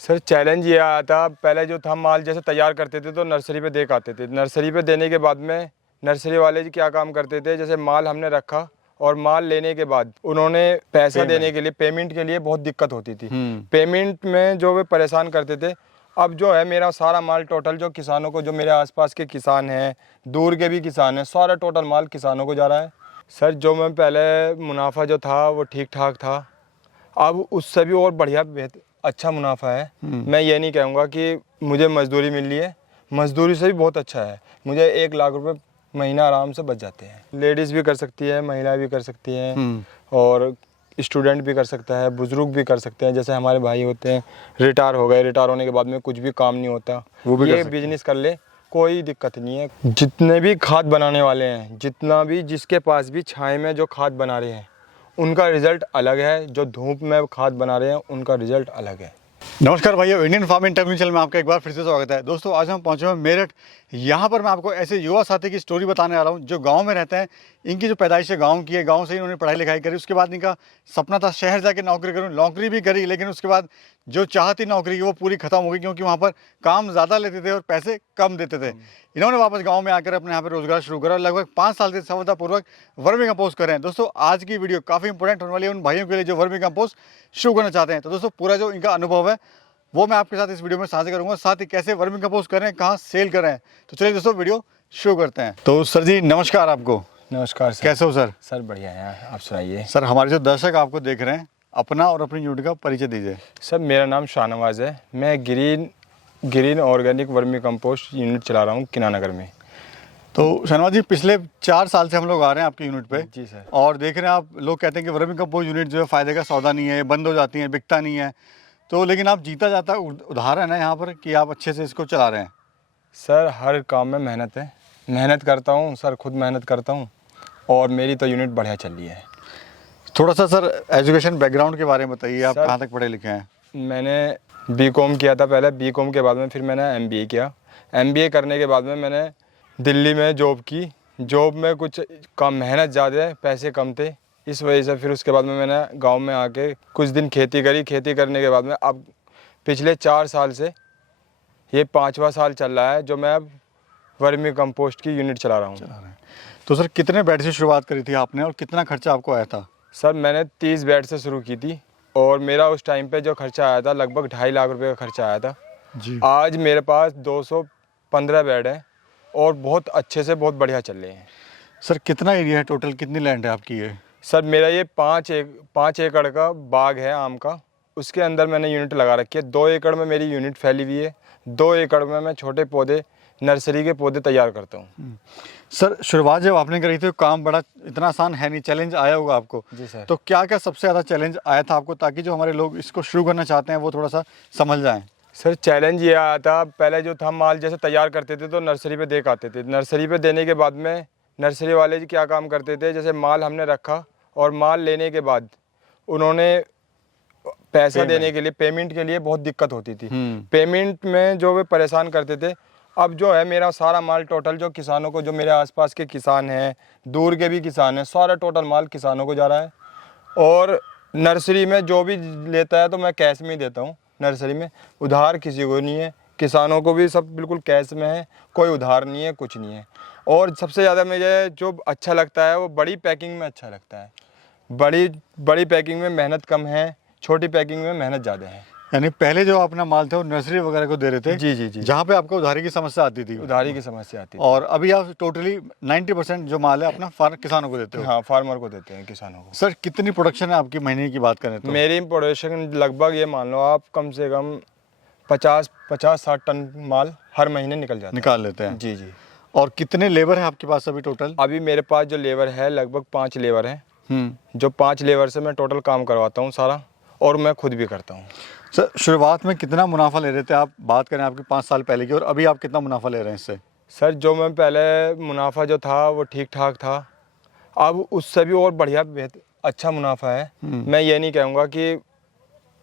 Sir challenge ये आया था, पहले जो था माल जैसे तैयार करते थे तो नर्सरी पे दे के आते थे। नर्सरी पे देने के बाद में नर्सरी वाले जी क्या काम करते थे, जैसे माल हमने रखा और माल लेने के बाद उन्होंने पैसा देने के लिए, पेमेंट के लिए बहुत दिक्कत होती थी। पेमेंट में जो वे परेशान करते थे। अब जो है मेरा सारा माल टोटल जो किसानों को, जो मेरे आसपास के किसान हैं, दूर के भी किसान हैं, सारा टोटल माल किसानों को जा रहा है। सर जो मैं पहले मुनाफा जो था वो ठीक ठाक था, अब उससे भी और बढ़िया अच्छा मुनाफा है। मैं ये नहीं कहूँगा कि मुझे मजदूरी मिल रही है, मजदूरी से भी बहुत अच्छा है। मुझे 1 लाख रुपए महीना आराम से बच जाते हैं। लेडीज़ भी कर सकती है, महिला भी कर सकती हैं, और स्टूडेंट भी कर सकता है, बुजुर्ग भी कर सकते हैं। जैसे हमारे भाई होते हैं, रिटायर हो गए, रिटायर होने के बाद में कुछ भी काम नहीं होता, वो भी ये बिजनेस कर ले, कोई दिक्कत नहीं है। जितने भी खाद बनाने वाले हैं, जितना भी जिसके पास भी छाए में जो खाद बना रहे हैं, उनका रिजल्ट अलग है। जो धूप में खाद बना रहे हैं उनका रिजल्ट अलग है। नमस्कार भाइयों, इंडियन फार्मिंग टेक्निकल चैनल में आपका एक बार फिर से स्वागत है। दोस्तों आज हम पहुंचे हैं मेरठ। यहाँ पर मैं आपको ऐसे युवा साथी की स्टोरी बताने आ रहा हूँ जो गांव में रहते हैं। इनकी जो पैदाइश है गांव की है, गांव से ही इन्होंने पढ़ाई लिखाई करी। उसके बाद इनका सपना था शहर जाके नौकरी करूँ, नौकरी भी करी, लेकिन उसके बाद जो चाहती नौकरी की वो पूरी खत्म हो गई, क्योंकि वहाँ पर काम ज़्यादा लेते थे और पैसे कम देते थे। इन्होंने वापस गाँव में आकर अपने यहाँ पर रोजगार शुरू करा। लगभग 5 साल से सफलतापूर्वक वर्मी कंपोस्ट कर रहे हैं। दोस्तों आज की वीडियो काफ़ी इंपॉर्टेंट होने वाली है उन भाइयों के लिए जो वर्मी कंपोस्ट शुरू करना चाहते हैं। तो दोस्तों पूरा जो इनका अनुभव है वो मैं आपके साथ इस वीडियो में साझा करूंगा, साथ ही कैसे वर्मी कंपोस्ट कर रहे हैं, कहाँ सेल कर रहे हैं। तो चलिए दोस्तों वीडियो शुरू करते हैं। तो सर जी नमस्कार आपको। नमस्कार सर। कैसे हो सर? सर बढ़िया है, आप सुनाइए। सर हमारे जो दर्शक आपको देख रहे हैं, अपना और अपनी यूनिट का परिचय दीजिए। सर मेरा नाम शाहनवाज है, मैं green organic vermi compost unit चला रहा हूँ किनानगर में। तो शाहनवाज जी पिछले 4 साल से हम लोग आ रहे हैं आपके यूनिट पे। जी सर। और देख रहे हैं आप, लोग कहते हैं कि वर्मी कंपोस्ट यूनिट जो है फ़ायदे का सौदा नहीं है, बंद हो जाती है, बिकता नहीं है। तो लेकिन आप जीता जाता उदाहरण है यहाँ पर कि आप अच्छे से इसको चला रहे हैं। सर हर काम में मेहनत है, मेहनत करता हूँ सर, खुद मेहनत करता हूँ, और मेरी तो यूनिट बढ़िया चल रही है। थोड़ा सा सर एजुकेशन बैकग्राउंड के बारे में बताइए, आप कहाँ तक पढ़े लिखे हैं? मैंने बीकॉम किया था पहले, बीकॉम के बाद में फिर मैंने एमबीए किया। एमबीए करने के बाद में मैंने दिल्ली में जॉब की। जॉब में कुछ कम, मेहनत ज़्यादा है, पैसे कम थे, इस वजह से फिर उसके बाद में मैंने गांव में आके कुछ दिन खेती करी। खेती करने के बाद में अब पिछले 4 साल से, ये 5वां साल चल रहा है जो मैं अब वर्मी कंपोस्ट की यूनिट चला रहा हूँ। तो सर कितने बेड से शुरुआत करी थी आपने और कितना खर्चा आपको आया था? सर मैंने 30 बेड से शुरू की थी, और मेरा उस टाइम पे जो खर्चा आया था लगभग 2.5 लाख रुपए का खर्चा आया था जी। आज मेरे पास 215 बेड है और बहुत अच्छे से, बहुत बढ़िया चल रहे हैं। सर कितना एरिया है टोटल, कितनी लैंड है आपकी ये? सर मेरा ये 5 एकड़ का बाग है आम का, उसके अंदर मैंने यूनिट लगा रखी है। 2 एकड़ में मेरी यूनिट फैली हुई है। 2 एकड़ में मैं छोटे पौधे, नर्सरी के पौधे तैयार करता हूँ। सर शुरुआत जब आपने करी थी तो काम बड़ा इतना आसान है नहीं, चैलेंज आया होगा आपको। जी सर। तो क्या क्या सबसे ज़्यादा चैलेंज आया था आपको, ताकि जो हमारे लोग इसको शुरू करना चाहते हैं वो थोड़ा सा समझ जाएं? सर चैलेंज ये आया था, पहले जो था माल जैसे तैयार करते थे तो नर्सरी पे दे के आते थे। नर्सरी पे देने के बाद में नर्सरी वाले जी क्या काम करते थे, जैसे माल हमने रखा और माल लेने के बाद उन्होंने पैसा देने के लिए, पेमेंट के लिए बहुत दिक्कत होती थी। पेमेंट में जो वे परेशान करते थे। अब जो है मेरा सारा माल टोटल जो किसानों को, जो मेरे आसपास के किसान हैं, दूर के भी किसान हैं, सारा टोटल माल किसानों को जा रहा है। और नर्सरी में जो भी लेता है तो मैं कैश में ही देता हूँ। नर्सरी में उधार किसी को नहीं है, किसानों को भी सब बिल्कुल कैश में है, कोई उधार नहीं है, कुछ नहीं है। और सबसे ज़्यादा मुझे जो अच्छा लगता है वो बड़ी पैकिंग में अच्छा लगता है। बड़ी पैकिंग में मेहनत कम है, छोटी पैकिंग में मेहनत ज़्यादा है। यानी पहले जो अपना माल था वो नर्सरी वगैरह को दे रहे थे। जी जी जी। जहाँ पे आपको उधारी की समस्या आती थी। उधारी की समस्या आती थी। और अभी आप टोटली 90% जो माल है अपना किसानों को देते हो। हाँ, फार्मर को देते हैं, किसानों को। सर कितनी प्रोडक्शन है आपकी महीने की बात करें तो? मेरी प्रोडक्शन लगभग ये मान लो आप कम से कम 50-60 टन माल हर महीने निकाल लेते हैं। जी जी। और कितने लेबर है आपके पास अभी टोटल? अभी मेरे पास जो लेबर है लगभग 5 लेबर हैं। जो 5 लेबर से मैं टोटल काम करवाता हूँ सारा, और मैं खुद भी करता हूँ। सर शुरुआत में कितना मुनाफा ले रहे थे आप, बात करें आपकी 5 साल पहले की, और अभी आप कितना मुनाफा ले रहे हैं इससे? सर जो मैं पहले मुनाफा जो था वो ठीक ठाक था, अब उससे भी और बढ़िया अच्छा मुनाफा है। मैं ये नहीं कहूँगा कि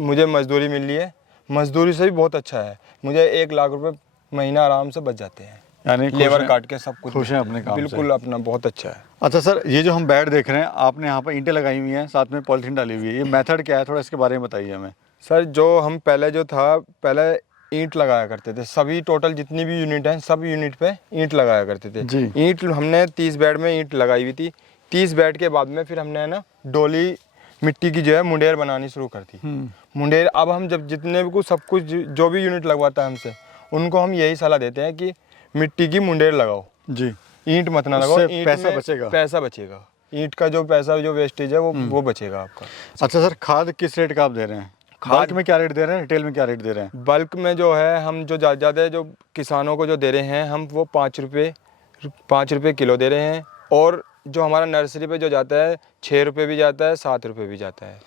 मुझे मजदूरी मिल रही है, मजदूरी से भी बहुत अच्छा है। मुझे 1 लाख रुपए महीना आराम से बच जाते हैं, यानी लेबर काट के सब कुछ। खुश हैं अपने काम से? बिल्कुल, अपना बहुत अच्छा है। अच्छा सर, ये जो हम बेड देख रहे हैं, आपने यहाँ पर ईंटें लगाई हुई हैं, साथ में पॉलीथीन डाली हुई है, ये मेथड क्या है, थोड़ा इसके बारे में बताइए हमें। सर जो हम पहले जो था, पहले ईंट लगाया करते थे, सभी टोटल जितनी भी यूनिट हैं सब यूनिट पे ईंट लगाया करते थे जी। ईंट हमने 30 बेड में ईंट लगाई हुई थी। 30 बेड के बाद में फिर हमने है ना डोली मिट्टी की जो है मुंडेर बनानी शुरू कर दी। मुंडेर अब हम जब जितने भी कुछ सब कुछ जो भी यूनिट लगवाता है हमसे, उनको हम यही सलाह देते हैं कि मिट्टी की मुंडेर लगाओ जी। ईंट मत ना लगाओ, उससे ईंट पैसा में बचेगा। पैसा बचेगा, ईंट का जो पैसा जो वेस्टेज है वो बचेगा आपका। अच्छा सर, खाद किस रेट का आप दे रहे हैं? खाद में क्या रेट दे रहे हैं, रिटेल में क्या रेट दे रहे हैं? बल्क में जो है हम जो ज़्यादा जो किसानों को जो दे रहे हैं हम वो 5 रुपये किलो दे रहे हैं, और जो हमारा नर्सरी पे जो जाता है 6 रुपये भी जाता है, 7 रुपये भी जाता है।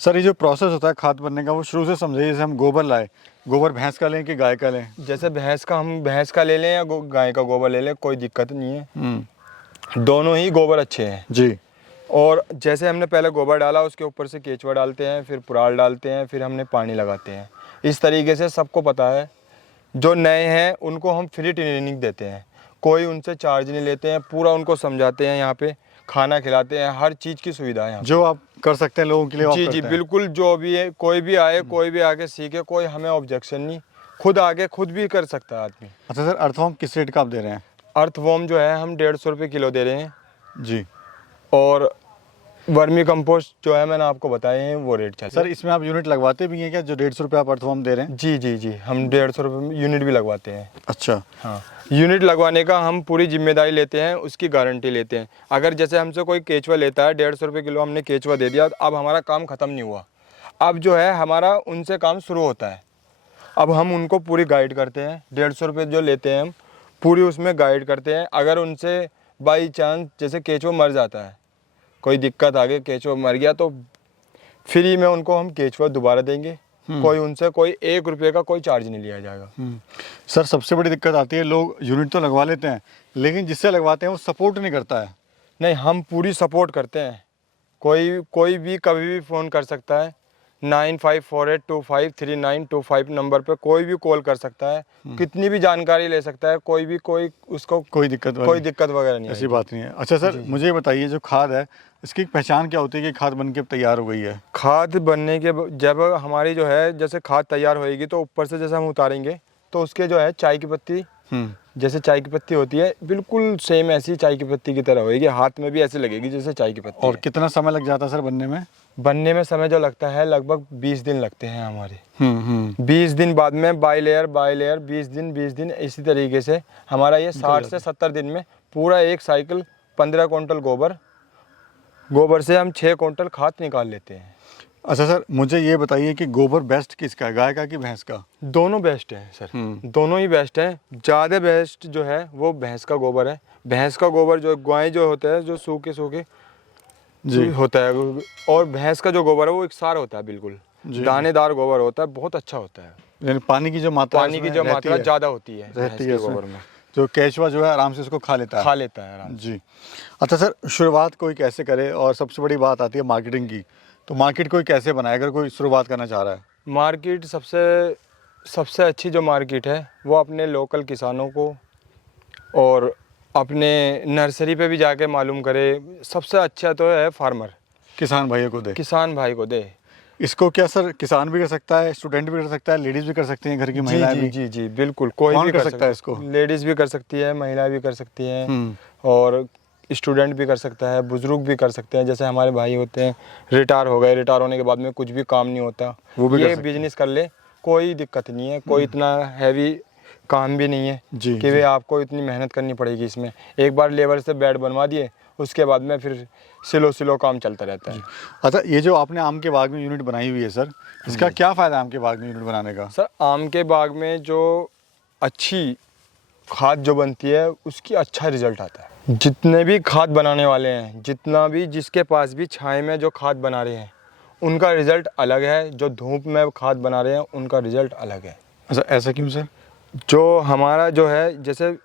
सर ये जो प्रोसेस होता है खाद बनने का वो शुरू से समझिए। जैसे हम गोबर लाए, गोबर भैंस का लें कि गाय का लें? जैसे हम भैंस का ले लें या गाय का गोबर ले लें, कोई दिक्कत नहीं है, दोनों ही गोबर अच्छे हैं जी। और जैसे हमने पहले गोबर डाला, उसके ऊपर से केचुआ डालते हैं, फिर पुराल डालते हैं, फिर हमने पानी लगाते हैं। इस तरीके से सबको पता है। जो नए हैं उनको हम फ्री ट्रेनिंग देते हैं, कोई उनसे चार्ज नहीं लेते हैं, पूरा उनको समझाते हैं, यहाँ पे खाना खिलाते हैं, हर चीज़ की सुविधा है यहाँ जो आप कर सकते हैं लोगों के लिए वो आप जी करते हैं। बिल्कुल, जो भी है कोई भी आए, कोई भी आके सीखे, कोई हमें ऑब्जेक्शन नहीं, खुद आके खुद भी कर सकता है आदमी। अच्छा सर, अर्थवॉर्म किस रेट का आप दे रहे हैं? अर्थवॉर्म जो है हम 150 रुपये किलो दे रहे हैं, जी। और वर्मी कंपोस्ट जो है मैंने आपको बताए हैं वो रेट चल सर इसमें आप यूनिट लगवाते भी हैं क्या, जो 150 रुपये आप अर्थवॉर्म दे रहे हैं? जी हम 150 रुपये में यूनिट भी लगवाते हैं। अच्छा। हाँ, यूनिट लगवाने का हम पूरी जिम्मेदारी लेते हैं, उसकी गारंटी लेते हैं। अगर जैसे हमसे कोई केचुआ लेता है 150 रुपये किलो, हमने केचुआ दे दिया, अब हमारा काम ख़त्म नहीं हुआ, अब जो है हमारा उनसे काम शुरू होता है। अब हम उनको पूरी गाइड करते हैं, 150 रुपये जो लेते हैं हम पूरी उसमें गाइड करते हैं। अगर उनसे बाई चांस जैसे केचुआ मर जाता है, कोई दिक्कत आ गई, केचुआ मर गया, तो फ्री में उनको हम केचुआ दोबारा देंगे, कोई उनसे कोई 1 रुपये का कोई चार्ज नहीं लिया जाएगा। सर सबसे बड़ी दिक्कत आती है, लोग यूनिट तो लगवा लेते हैं लेकिन जिससे लगवाते हैं वो सपोर्ट नहीं करता है। नहीं, हम पूरी सपोर्ट करते हैं, कोई भी कभी भी फ़ोन कर सकता है, 9548253925 नंबर पे कोई भी कॉल कर सकता है, कितनी भी जानकारी ले सकता है, कोई उसको कोई दिक्कत वगैरह नहीं ऐसी आएगी। बात नहीं है। अच्छा सर, मुझे ये बताइए, जो खाद है इसकी पहचान क्या होती है कि खाद बन के तैयार हो गई है? खाद बनने के जब हमारी जो है जैसे खाद तैयार होएगी, तो ऊपर से जैसे हम उतारेंगे तो उसके जो है चाय की पत्ती, जैसे चाय की पत्ती होती है बिल्कुल सेम ऐसी चाय की पत्ती की तरह होएगी, हाथ में भी ऐसे लगेगी जैसे चाय की पत्ती और है। कितना समय लग जाता है सर बनने में? बनने में समय जो लगता है लगभग 20 दिन लगते हैं हमारे। 20 दिन बाद में बाई लेयर 20 दिन इसी तरीके से हमारा ये 60 से 70 दिन में पूरा एक साइकिल 15 क्विंटल गोबर से हम 6 क्विंटल खाद निकाल लेते हैं। अच्छा सर, मुझे ये बताइए कि गोबर बेस्ट किसका है, गाय का कि भैंस का? दोनों बेस्ट हैं सर, दोनों ही बेस्ट हैं। ज़्यादा बेस्ट जो है वो भैंस का गोबर है। भैंस का गोबर जो गाय जो होता है जो सूखे जी होता है, और भैंस का जो गोबर है वो एकसार होता है, बिल्कुल दानेदार गोबर होता है, बहुत अच्छा होता है। यानी पानी की जो मात्रा ज़्यादा होती है भैंस के गोबर में, जो केचुआ जो है आराम से उसको खा लेता है आराम से। जी। अच्छा सर, शुरुआत कोई कैसे करे, और सबसे बड़ी बात आती है मार्केटिंग की, तो मार्केट कोई कैसे बनाए अगर कोई शुरुआत करना चाह रहा है? मार्केट सबसे अच्छी जो मार्केट है वो अपने लोकल किसानों को और अपने नर्सरी पे भी जाके मालूम करे। सबसे अच्छा तो है फार्मर, किसान भाइयों को दे, किसान भाई को दे। इसको क्या सर किसान भी कर सकता है, स्टूडेंट भी कर सकता है, लेडीज भी कर सकती हैं, घर की महिलाएं भी? जी बिल्कुल, कोई कौन भी कर सकता है इसको? लेडीज़ भी कर सकती है, महिला भी कर सकती हैं, और स्टूडेंट भी कर सकता है, बुजुर्ग भी कर सकते हैं। जैसे हमारे भाई होते हैं रिटायर हो गए, रिटायर होने के बाद में कुछ भी काम नहीं होता, वो भी ये बिजनेस कर ले, कोई दिक्कत नहीं है, कोई इतना हैवी काम भी नहीं है कि वे आपको इतनी मेहनत करनी पड़ेगी इसमें। एक बार लेबर से बेड बनवा दिए, उसके बाद में फिर सिलो काम चलता रहता है। अच्छा, ये जो आपने आम के बाग में यूनिट बनाई हुई है सर, इसका क्या फ़ायदा है आम के बाग में यूनिट बनाने का? सर आम के बाग में जो अच्छी खाद जो बनती है उसकी अच्छा रिजल्ट आता है। जितने भी खाद बनाने वाले हैं, जिसके पास भी छाए में जो खाद बना रहे हैं उनका रिज़ल्ट अलग है, जो धूप में खाद बना रहे हैं उनका रिज़ल्ट अलग है। अच्छा, ऐसा क्यों सर? जो हमारा जो है जैसे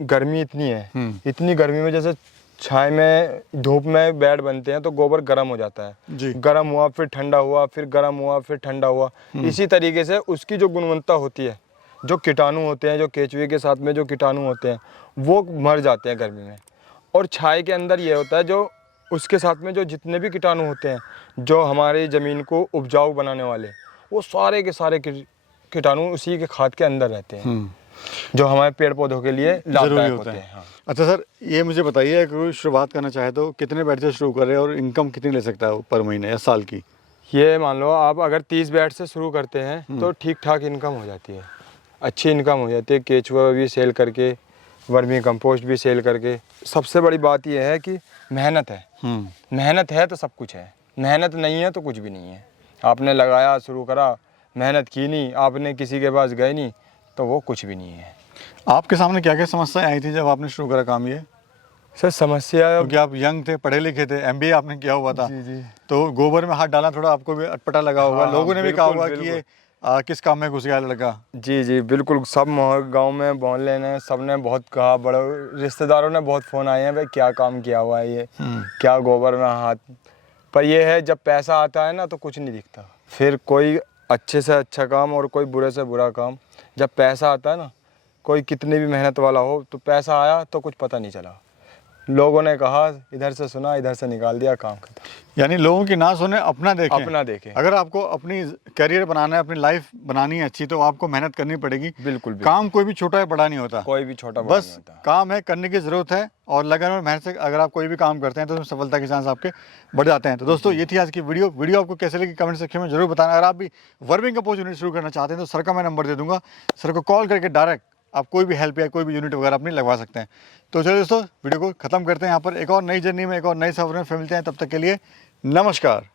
गर्मी इतनी है, इतनी गर्मी में जैसे छाए में धूप में बेड बनते हैं तो गोबर गर्म हो जाता है जी। गर्म हुआ फिर ठंडा हुआ, फिर गर्म हुआ फिर ठंडा हुआ। इसी तरीके से उसकी जो गुणवत्ता होती है, जो कीटाणु होते हैं, जो केचुए के साथ में जो कीटाणु होते हैं वो मर जाते हैं गर्मी में। और छाए के अंदर ये होता है जो उसके साथ में जो जितने भी कीटाणु होते हैं जो हमारी ज़मीन को उपजाऊ बनाने वाले, वो सारे के सारे कीटाणु उसी के खाद के अंदर रहते हैं, जो हमारे पेड़ पौधों के लिए जरूरी लाभदायक होता होते है। हैं। हाँ। अच्छा सर, ये मुझे बताइए, अगर कोई शुरुआत करना चाहे तो कितने बेड से शुरू करे और इनकम कितनी ले सकता है वो पर महीने या साल की? ये मान लो आप अगर 30 बेड से शुरू करते हैं तो ठीक ठाक इनकम हो जाती है, अच्छी इनकम हो जाती है, केचुआ भी सेल करके, वर्मी कंपोस्ट भी सेल करके। सबसे बड़ी बात यह है कि मेहनत है, मेहनत है तो सब कुछ है, मेहनत नहीं है तो कुछ भी नहीं है। आपने लगाया, शुरू करा, मेहनत की नहीं, आपने किसी के पास गए नहीं, तो वो कुछ भी नहीं है। आपके सामने क्या क्या समस्याएं आई थी जब आपने शुरू करा काम ये? सर समस्या क्योंकि आप यंग थे, पढ़े लिखे थे, एमबीए आपने किया हुआ था, जी। तो गोबर में हाथ डालना थोड़ा आपको भी अटपटा लगा होगा। हाँ, लोगों ने भी कहा बिल्कुल, होगा कि ये किस काम में घुस गया लड़का। जी बिल्कुल। सब गांव में, मोहल्ले ने, सब ने बहुत कहा, बड़े रिश्तेदारों ने बहुत फ़ोन आए हैं, भाई क्या काम किया हुआ है ये, क्या गोबर में हाथ। पर ये है, जब पैसा आता है ना तो कुछ नहीं दिखता, फिर कोई अच्छे से अच्छा काम और कोई बुरे से बुरा काम। जब पैसा आता है ना, कोई कितनी भी मेहनत वाला हो, तो पैसा आया तो कुछ पता नहीं चला, लोगों ने कहा, इधर से सुना, इधर से निकाल दिया, काम खत्म। यानी लोगों की ना सुने, अपना देखें। अपना देखें। अगर आपको अपनी करियर बनाना है, अपनी लाइफ बनानी है अच्छी, तो आपको मेहनत करनी पड़ेगी। बिल्कुल। काम कोई भी छोटा या बड़ा नहीं होता, कोई भी छोटा बड़ा नहीं बस होता। काम है, करने की ज़रूरत है, और लगन और मेहनत से अगर आप कोई भी काम करते हैं तो उसमें सफलता के चांस आपके बढ़ जाते हैं। तो दोस्तों, ये थी आज की वीडियो आपको कैसे लगी कमेंट सेक्शन में जरूर बताना। अगर आप भी वर्मिंग कंपोस्ट यूनिट शुरू करना चाहते हैं तो सर का मैं नंबर दे दूंगा, सर को कॉल करके डायरेक्ट आप कोई भी हेल्प या कोई भी यूनिट वगैरह अपनी लगवा सकते हैं। तो चलिए दोस्तों, वीडियो को खत्म करते हैं यहाँ पर। एक और नई जर्नी में, एक और नई सफर में फिर मिलते हैं, तब तक के लिए नमस्कार।